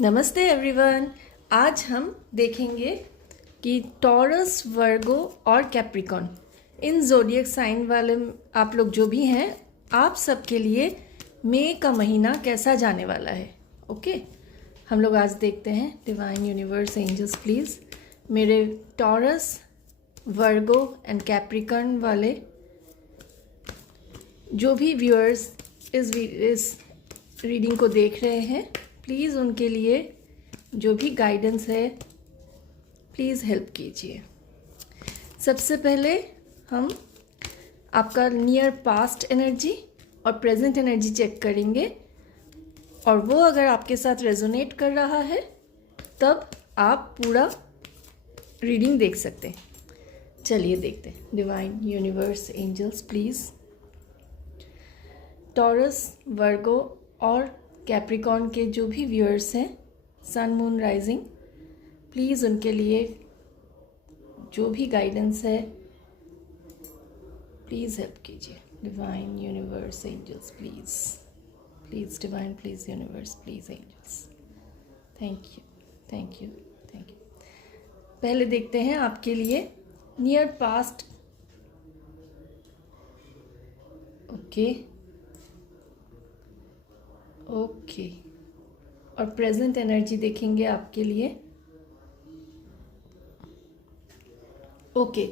नमस्ते एवरीवन। आज हम देखेंगे कि टॉरस, वर्गो और कैप्रिकॉन इन ज़ोडिएक साइन वाले आप लोग जो भी हैं, आप सबके लिए मई का महीना कैसा जाने वाला है। ओके, हम लोग आज देखते हैं। डिवाइन यूनिवर्स एंजल्स प्लीज़ मेरे टॉरस, वर्गो एंड कैप्रिकॉन वाले जो भी व्यूअर्स इस रीडिंग को देख रहे हैं, प्लीज़ उनके लिए जो भी गाइडेंस है प्लीज़ हेल्प कीजिए। सबसे पहले हम आपका नियर पास्ट एनर्जी और प्रेजेंट एनर्जी चेक करेंगे, और वो अगर आपके साथ रेजोनेट कर रहा है तब आप पूरा रीडिंग देख सकते हैं। चलिए देखते हैं। Divine universe angels please Taurus, Virgo और कैप्रिकॉन के जो भी व्यूअर्स हैं, सन मून राइजिंग, प्लीज़ उनके लिए जो भी गाइडेंस है प्लीज़ हेल्प कीजिए। Divine universe angels please, please divine, please universe, please angels, thank you, thank you, thank you. पहले देखते हैं आपके लिए नियर पास्ट। ओके, और प्रेजेंट एनर्जी देखेंगे आपके लिए। ओके,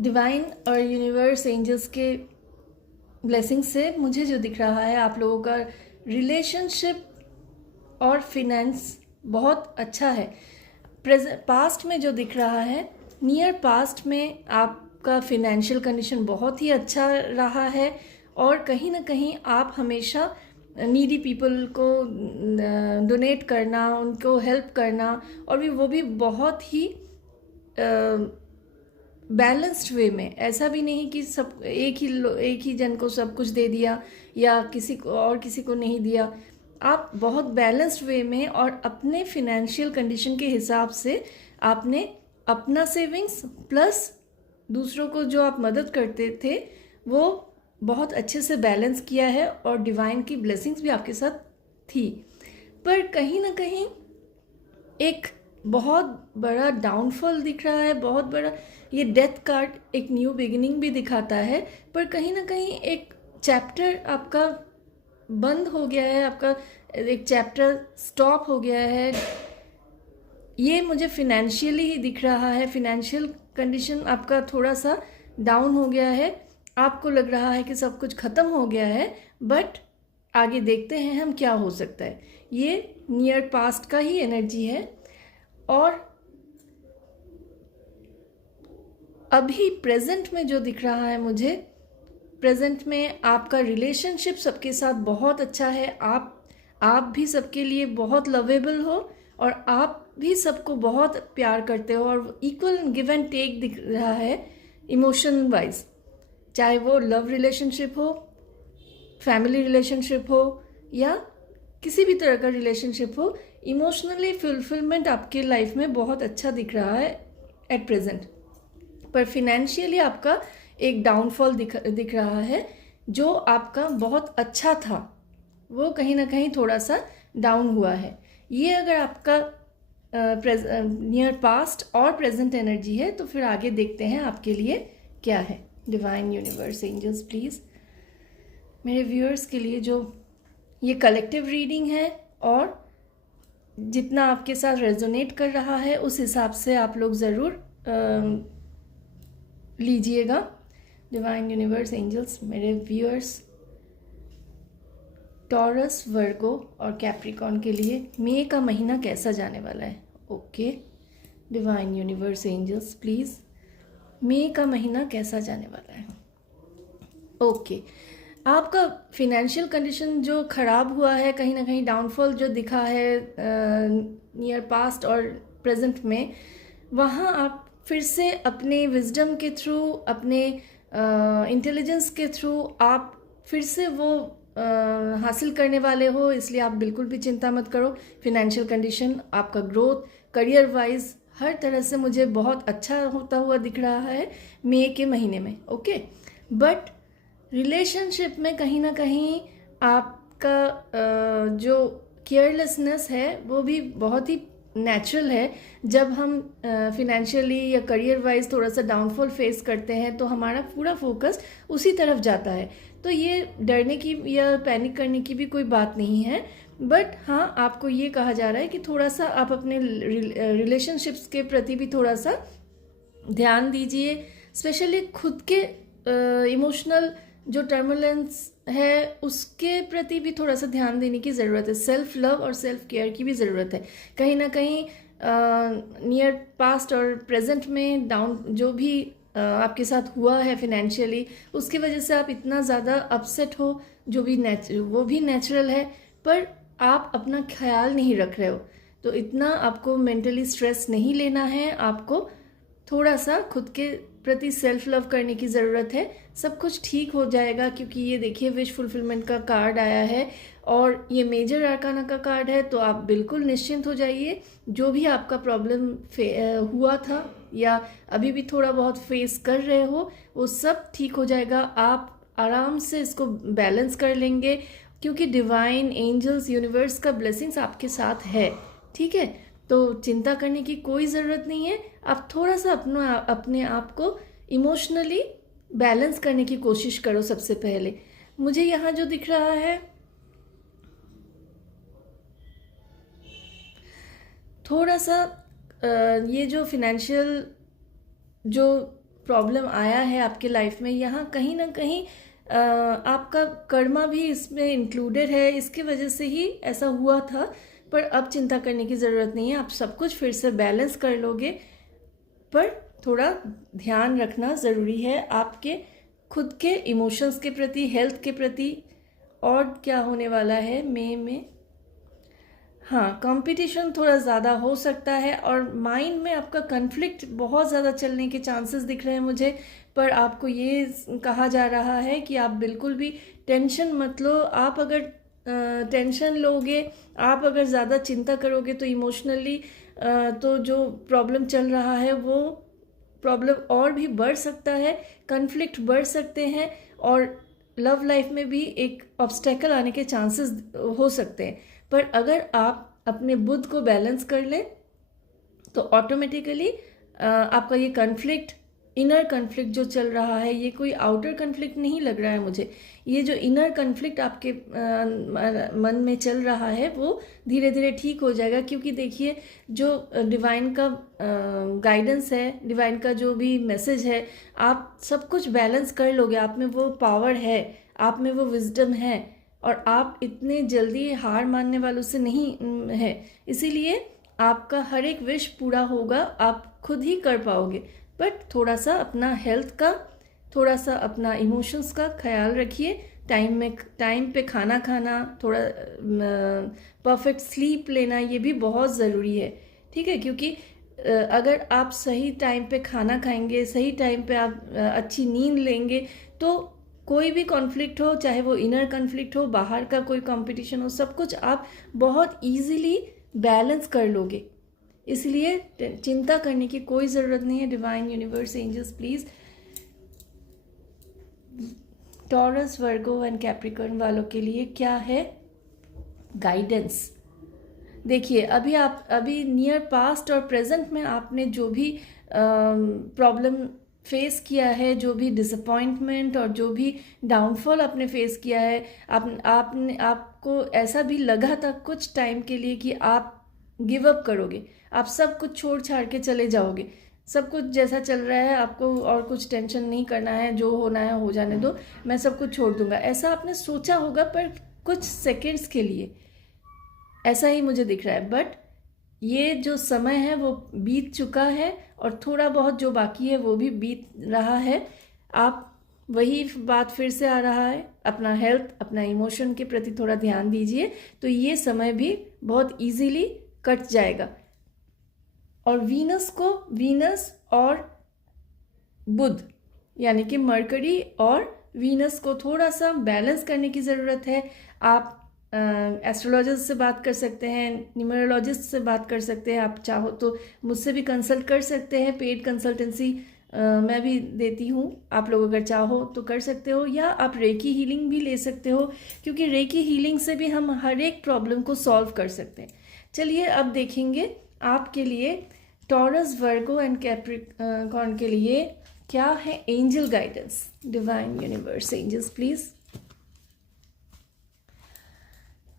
डिवाइन और यूनिवर्स एंजल्स के ब्लेसिंग से मुझे जो दिख रहा है, आप लोगों का रिलेशनशिप और फिनेंस बहुत अच्छा है। पास्ट में जो दिख रहा है, नियर पास्ट में आपका फिनेंशियल कंडीशन बहुत ही अच्छा रहा है, और कहीं ना कहीं आप हमेशा नीडी पीपल को डोनेट करना, उनको हेल्प करना, और वो भी बहुत ही बैलेंस्ड वे में। ऐसा भी नहीं कि सब एक ही जन को सब कुछ दे दिया या किसी को नहीं दिया। आप बहुत बैलेंस्ड वे में और अपने फिनेंशियल कंडीशन के हिसाब से आपने अपना सेविंग्स प्लस दूसरों को जो आप मदद करते थे वो बहुत अच्छे से बैलेंस किया है, और डिवाइन की ब्लेसिंग्स भी आपके साथ थी। पर कहीं ना कहीं एक बहुत बड़ा डाउनफॉल दिख रहा है, बहुत बड़ा। ये डेथ कार्ड एक न्यू बिगिनिंग भी दिखाता है, पर कहीं ना कहीं एक चैप्टर आपका बंद हो गया है, आपका एक चैप्टर स्टॉप हो गया है। ये मुझे फिनेंशियली ही दिख रहा है। फिनेंशियल कंडीशन आपका थोड़ा सा डाउन हो गया है। आपको लग रहा है कि सब कुछ ख़त्म हो गया है, बट आगे देखते हैं हम क्या हो सकता है। ये नियर पास्ट का ही एनर्जी है, और अभी प्रेजेंट में जो दिख रहा है मुझे, प्रेजेंट में आपका रिलेशनशिप सबके साथ बहुत अच्छा है। आप भी सबके लिए बहुत लवेबल हो, और आप भी सबको बहुत प्यार करते हो, और इक्वल गिव एंड टेक दिख रहा है इमोशन वाइज। चाहे वो लव रिलेशनशिप हो, फैमिली रिलेशनशिप हो, या किसी भी तरह का रिलेशनशिप हो, इमोशनली फुलफिलमेंट आपके लाइफ में बहुत अच्छा दिख रहा है एट प्रेजेंट। पर फिनेंशियली आपका एक डाउनफॉल दिख रहा है। जो आपका बहुत अच्छा था वो कहीं ना कहीं थोड़ा सा डाउन हुआ है। ये अगर आपका नियर पास्ट और प्रेजेंट एनर्जी है, तो फिर आगे देखते हैं आपके लिए क्या है। डिवाइन यूनिवर्स एंजल्स प्लीज़ मेरे व्यूअर्स के लिए जो ये कलेक्टिव रीडिंग है, और जितना आपके साथ रेजोनेट कर रहा है उस हिसाब से आप लोग ज़रूर लीजिएगा। डिवाइन यूनिवर्स एंजल्स मेरे व्यूअर्स टॉरस, वर्गो और कैप्रिकॉन के लिए मई का महीना कैसा जाने वाला है। Okay, divine universe angels please मई का महीना कैसा जाने वाला है। ओके, आपका फिनेंशियल कंडीशन जो ख़राब हुआ है, कहीं ना कहीं डाउनफॉल जो दिखा है नियर पास्ट और प्रेजेंट में, वहाँ आप फिर से अपने विजडम के थ्रू, अपने इंटेलिजेंस के थ्रू आप फिर से वो हासिल करने वाले हो। इसलिए आप बिल्कुल भी चिंता मत करो। फिनेंशियल कंडीशन, आपका ग्रोथ, करियर वाइज हर तरह से मुझे बहुत अच्छा होता हुआ दिख रहा है मई के महीने में। ओके, बट रिलेशनशिप में कहीं ना कहीं आपका जो केयरलेसनेस है वो भी बहुत ही नेचुरल है। जब हम फिनेंशियली या करियर वाइज थोड़ा सा डाउनफॉल फेस करते हैं तो हमारा पूरा फोकस उसी तरफ जाता है। तो ये डरने की या पैनिक करने की भी कोई बात नहीं है। बट हाँ, आपको ये कहा जा रहा है कि थोड़ा सा आप अपने रिलेशनशिप्स के प्रति भी थोड़ा सा ध्यान दीजिए। स्पेशली खुद के इमोशनल जो टर्मुलेंस है उसके प्रति भी थोड़ा सा ध्यान देने की ज़रूरत है। सेल्फ लव और सेल्फ केयर की भी ज़रूरत है। कहीं ना कहीं नियर पास्ट और प्रेजेंट में डाउन जो भी आपके साथ हुआ है फिनेंशियली, उसकी वजह से आप इतना ज़्यादा अपसेट हो, जो भी वो भी नेचुरल है। पर आप अपना ख्याल नहीं रख रहे हो, तो इतना आपको मेंटली स्ट्रेस नहीं लेना है। आपको थोड़ा सा खुद के प्रति सेल्फ लव करने की ज़रूरत है। सब कुछ ठीक हो जाएगा, क्योंकि ये देखिए विश फुलफिलमेंट का कार्ड आया है और ये मेजर आर्काना का कार्ड है। तो आप बिल्कुल निश्चिंत हो जाइए। जो भी आपका प्रॉब्लम हुआ था या अभी भी थोड़ा बहुत फेस कर रहे हो, वो सब ठीक हो जाएगा। आप आराम से इसको बैलेंस कर लेंगे, क्योंकि डिवाइन एंजल्स यूनिवर्स का ब्लेसिंग्स आपके साथ है। ठीक है, तो चिंता करने की कोई ज़रूरत नहीं है। आप थोड़ा सा अपने आप को इमोशनली बैलेंस करने की कोशिश करो। सबसे पहले मुझे यहाँ जो दिख रहा है, थोड़ा सा ये जो फिनेंशियल जो प्रॉब्लम आया है आपके लाइफ में, यहाँ कहीं ना कहीं आपका कर्मा भी इसमें इंक्लूडेड है। इसके वजह से ही ऐसा हुआ था। पर अब चिंता करने की ज़रूरत नहीं है। आप सब कुछ फिर से बैलेंस कर लोगे। पर थोड़ा ध्यान रखना ज़रूरी है आपके खुद के इमोशंस के प्रति, हेल्थ के प्रति। और क्या होने वाला है मई में, हाँ, कंपटीशन थोड़ा ज़्यादा हो सकता है और माइंड में आपका कन्फ्लिक्ट बहुत ज़्यादा चलने के चांसेस दिख रहे हैं मुझे। पर आपको ये कहा जा रहा है कि आप बिल्कुल भी टेंशन मत लो। आप अगर टेंशन लोगे, आप अगर ज़्यादा चिंता करोगे, तो इमोशनली तो जो प्रॉब्लम चल रहा है वो प्रॉब्लम और भी बढ़ सकता है, कन्फ्लिक्ट बढ़ सकते हैं और लव लाइफ में भी एक ऑब्स्टेकल आने के चांसेस हो सकते हैं। पर अगर आप अपने बुद्ध को बैलेंस कर लें तो ऑटोमेटिकली आपका ये कन्फ्लिक्ट, इनर कन्फ्लिक्ट जो चल रहा है, ये कोई आउटर कन्फ्लिक्ट नहीं लग रहा है मुझे। ये जो इनर कन्फ्लिक्ट आपके मन में चल रहा है वो धीरे धीरे ठीक हो जाएगा। क्योंकि देखिए जो डिवाइन का गाइडेंस है, डिवाइन का जो भी मैसेज है, आप सब कुछ बैलेंस कर लोगे। आप में वो पावर है, आप में वो विजडम है और आप इतने जल्दी हार मानने वालों से नहीं है। इसीलिए आपका हर एक विश पूरा होगा, आप खुद ही कर पाओगे। बट थोड़ा सा अपना हेल्थ का, थोड़ा सा अपना इमोशंस का ख्याल रखिए। टाइम पे खाना खाना, थोड़ा परफेक्ट स्लीप लेना, ये भी बहुत ज़रूरी है। ठीक है, क्योंकि अगर आप सही टाइम पे खाना खाएंगे, सही टाइम पे आप अच्छी नींद लेंगे, तो कोई भी कॉन्फ्लिक्ट हो, चाहे वो इनर कॉन्फ्लिक्ट हो, बाहर का कोई कंपटीशन हो, सब कुछ आप बहुत इजीली बैलेंस कर लोगे। इसलिए चिंता करने की कोई ज़रूरत नहीं है। Divine universe angels please Taurus, Virgo and Capricorn वालों के लिए क्या है गाइडेंस। देखिए अभी नियर पास्ट और प्रेजेंट में आपने जो भी प्रॉब्लम फेस किया है, जो भी डिसअपॉइंटमेंट और जो भी डाउनफॉल आपने फेस किया है, आपको ऐसा भी लगा था कुछ टाइम के लिए कि आप गिव अप करोगे, आप सब कुछ छोड़ छाड़ के चले जाओगे, सब कुछ जैसा चल रहा है आपको और कुछ टेंशन नहीं करना है, जो होना है हो जाने दो, मैं सब कुछ छोड़ दूंगा, ऐसा आपने सोचा होगा। पर कुछ सेकंड्स के लिए ऐसा ही मुझे दिख रहा है। बट ये जो समय है वो बीत चुका है और थोड़ा बहुत जो बाकी है वो भी बीत रहा है। आप वही बात फिर से आ रहा है, अपना हेल्थ, अपना इमोशन के प्रति थोड़ा ध्यान दीजिए, तो ये समय भी बहुत इजीली कट जाएगा। और वीनस और बुध यानी कि मरकरी और वीनस को थोड़ा सा बैलेंस करने की ज़रूरत है। आप एस्ट्रोलॉजिस्ट से बात कर सकते हैं, न्यूमरोलॉजिस्ट से बात कर सकते हैं, आप चाहो तो मुझसे भी कंसल्ट कर सकते हैं। पेड कंसल्टेंसी मैं भी देती हूँ, आप लोग अगर चाहो तो कर सकते हो, या आप रेकी हीलिंग भी ले सकते हो, क्योंकि रेकी हीलिंग से भी हम हर एक प्रॉब्लम को सॉल्व कर सकते हैं। चलिए अब देखेंगे आपके लिए टॉरस, वर्गो एंड कैप्रिकॉर्न के लिए क्या है angel guidance. Divine universe angels please.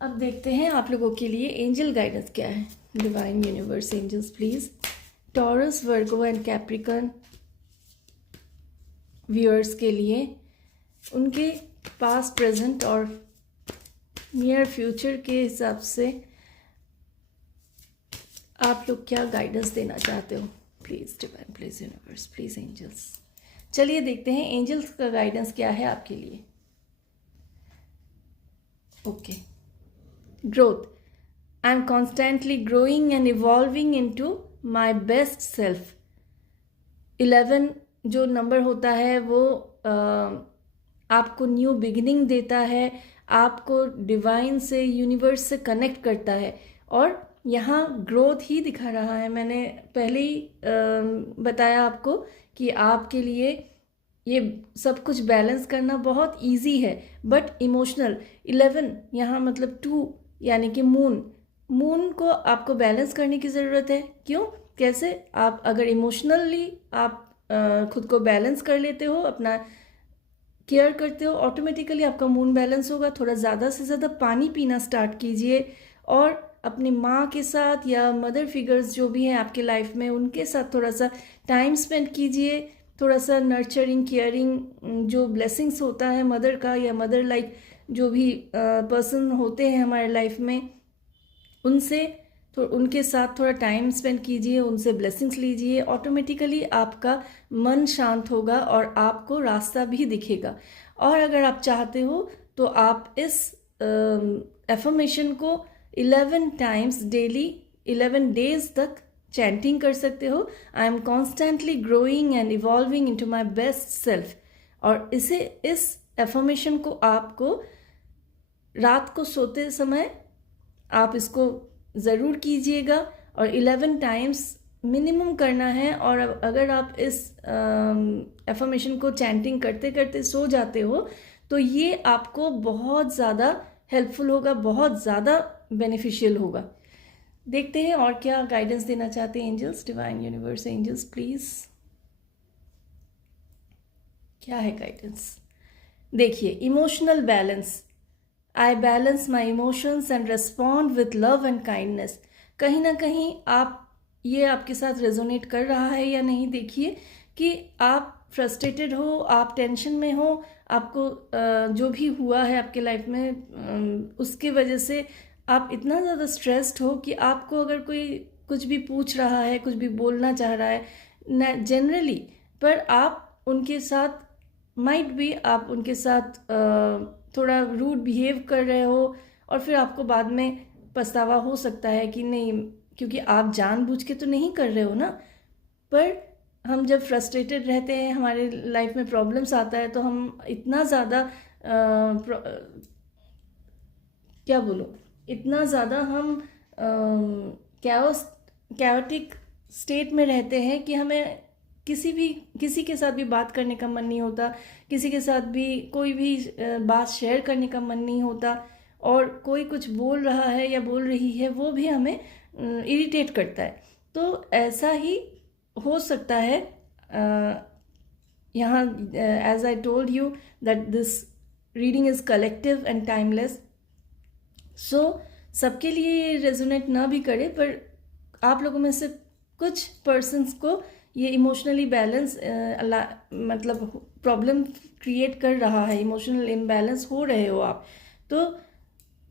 अब देखते हैं आप लोगों के लिए एंजल गाइडेंस क्या है। Divine universe angels please. Taurus, Virgo and Capricorn viewers के लिए उनके पास्ट, प्रेजेंट और नियर फ्यूचर के हिसाब से आप लोग क्या गाइडेंस देना चाहते हो। Please divine, please universe, please angels. चलिए देखते हैं एंजल्स का गाइडेंस क्या है आपके लिए। Okay, growth. I am constantly growing and evolving into my best self. 11 जो नंबर होता है वो आपको न्यू बिगिनिंग देता है, आपको डिवाइन से, यूनिवर्स से कनेक्ट करता है, और यहाँ ग्रोथ ही दिखा रहा है। मैंने पहले ही बताया आपको कि आपके लिए ये सब कुछ बैलेंस करना बहुत इजी है, बट इमोशनल 11 यहाँ मतलब 2 यानी कि मून को आपको बैलेंस करने की ज़रूरत है। क्यों, कैसे? आप अगर इमोशनली आप खुद को बैलेंस कर लेते हो, अपना केयर करते हो, ऑटोमेटिकली आपका मून बैलेंस होगा। थोड़ा ज़्यादा से ज़्यादा पानी पीना स्टार्ट कीजिए, और अपनी माँ के साथ या मदर फिगर्स जो भी हैं आपके लाइफ में, उनके साथ थोड़ा सा टाइम स्पेंड कीजिए। थोड़ा सा नर्चरिंग, केयरिंग जो ब्लेसिंग्स होता है मदर का, या मदर लाइक जो भी पर्सन होते हैं हमारे लाइफ में, उनसे तो उनके साथ थोड़ा टाइम स्पेंड कीजिए, उनसे ब्लेसिंग्स लीजिए। ऑटोमेटिकली आपका मन शांत होगा और आपको रास्ता भी दिखेगा। और अगर आप चाहते हो तो आप इस एफर्मेशन को 11 टाइम्स डेली 11 डेज तक चैंटिंग कर सकते हो। I am constantly growing and evolving into my best self. और इस एफर्मेशन को आपको रात को सोते समय आप इसको ज़रूर कीजिएगा, और 11 टाइम्स मिनिमम करना है। और अगर आप इस एफर्मेशन को चैंटिंग करते करते सो जाते हो तो ये आपको बहुत ज़्यादा हेल्पफुल होगा, बहुत ज़्यादा बेनिफिशियल होगा। देखते हैं और क्या गाइडेंस देना चाहते हैं angels. Divine universe angels please, क्या है गाइडेंस। देखिए, emotional balance. I balance my emotions and respond with love and kindness. कहीं ना कहीं आप ये आपके साथ रेजोनेट कर रहा है या नहीं। देखिए कि आप फ्रस्ट्रेटेड हो, आप टेंशन में हो, आपको जो भी हुआ है आपके लाइफ में उसके वजह से आप इतना ज़्यादा स्ट्रेस्ड हो कि आपको अगर कोई कुछ भी पूछ रहा है, कुछ भी बोलना चाह रहा है जनरली, पर आप उनके साथ माइट भी आप उनके साथ थोड़ा रूड बिहेव कर रहे हो, और फिर आपको बाद में पछतावा हो सकता है कि नहीं, क्योंकि आप जानबूझ के तो नहीं कर रहे हो ना। पर हम जब फ्रस्ट्रेटेड रहते हैं, हमारे लाइफ में प्रॉब्लम्स आता है, तो हम इतना ज़्यादा क्या बोलूँ, इतना ज़्यादा हम कैओटिक स्टेट में रहते हैं कि हमें किसी के साथ भी बात करने का मन नहीं होता, किसी के साथ भी कोई भी बात शेयर करने का मन नहीं होता, और कोई कुछ बोल रहा है या बोल रही है वो भी हमें इरिटेट करता है। तो ऐसा ही हो सकता है यहाँ, as I told you that this reading is collective and timeless. So सबके लिए ये रेजोनेट ना भी करे, पर आप लोगों में से कुछ पर्सन्स को ये इमोशनली बैलेंस मतलब प्रॉब्लम क्रिएट कर रहा है, इमोशनल इम्बैलेंस हो रहे हो आप। तो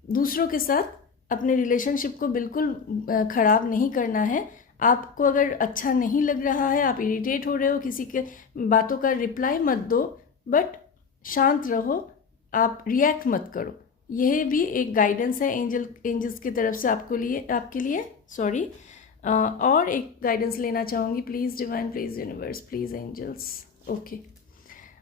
दूसरों के साथ अपने रिलेशनशिप को बिल्कुल ख़राब नहीं करना है। आपको अगर अच्छा नहीं लग रहा है, आप इरिटेट हो रहे हो, किसी के बातों का रिप्लाई मत दो, बट शांत रहो, आप रिएक्ट मत करो। यह भी एक गाइडेंस है एंजल्स की तरफ से आपके लिए सॉरी। और एक गाइडेंस लेना चाहूँगी, please divine, please universe, please angels. Okay,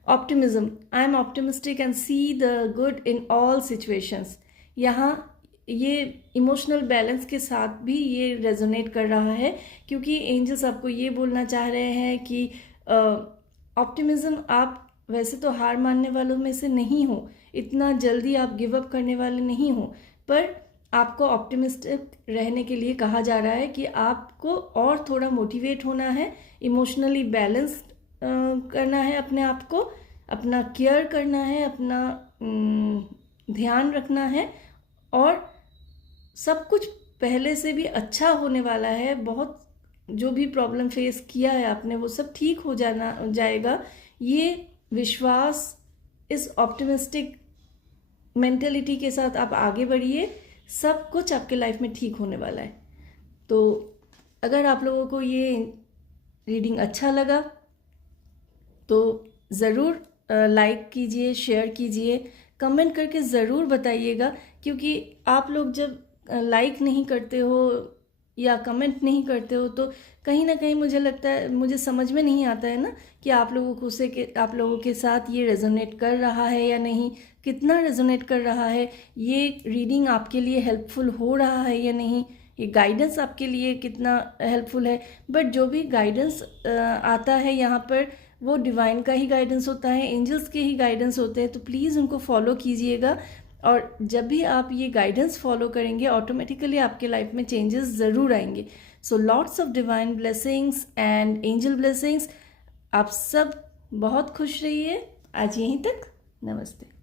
optimism. I am optimistic and see the good in all situations. यहाँ ये इमोशनल बैलेंस के साथ भी ये रेजोनेट कर रहा है, क्योंकि एंजल्स आपको ये बोलना चाह रहे हैं कि ऑप्टिमिज्म, आप वैसे तो हार मानने वालों में से नहीं हो, इतना जल्दी आप गिव अप करने वाले नहीं हो, पर आपको ऑप्टिमिस्टिक रहने के लिए कहा जा रहा है कि आपको और थोड़ा मोटिवेट होना है, इमोशनली बैलेंस करना है अपने आप को, अपना केयर करना है, अपना ध्यान रखना है, और सब कुछ पहले से भी अच्छा होने वाला है। बहुत जो भी प्रॉब्लम फेस किया है आपने वो सब ठीक हो जाएगा। ये विश्वास, इस ऑप्टिमिस्टिक मेंटेलिटी के साथ आप आगे बढ़िए, सब कुछ आपके लाइफ में ठीक होने वाला है। तो अगर आप लोगों को ये रीडिंग अच्छा लगा तो ज़रूर लाइक कीजिए, शेयर कीजिए, कमेंट करके ज़रूर बताइएगा, क्योंकि आप लोग जब लाइक नहीं करते हो या कमेंट नहीं करते हो तो कहीं ना कहीं मुझे लगता है, मुझे समझ में नहीं आता है ना कि आप लोगों के साथ ये रेजोनेट कर रहा है या नहीं, कितना रेजोनेट कर रहा है, ये रीडिंग आपके लिए हेल्पफुल हो रहा है या नहीं, ये गाइडेंस आपके लिए कितना हेल्पफुल है। बट जो भी गाइडेंस आता है यहाँ पर वो डिवाइन का ही गाइडेंस होता है, एंजल्स के ही गाइडेंस होते हैं, तो प्लीज़ उनको फॉलो कीजिएगा। और जब भी आप ये गाइडेंस फॉलो करेंगे ऑटोमेटिकली आपके लाइफ में चेंजेस ज़रूर आएंगे। So lots of divine blessings and angel blessings. आप सब बहुत खुश रहिए। आज यहीं तक, नमस्ते।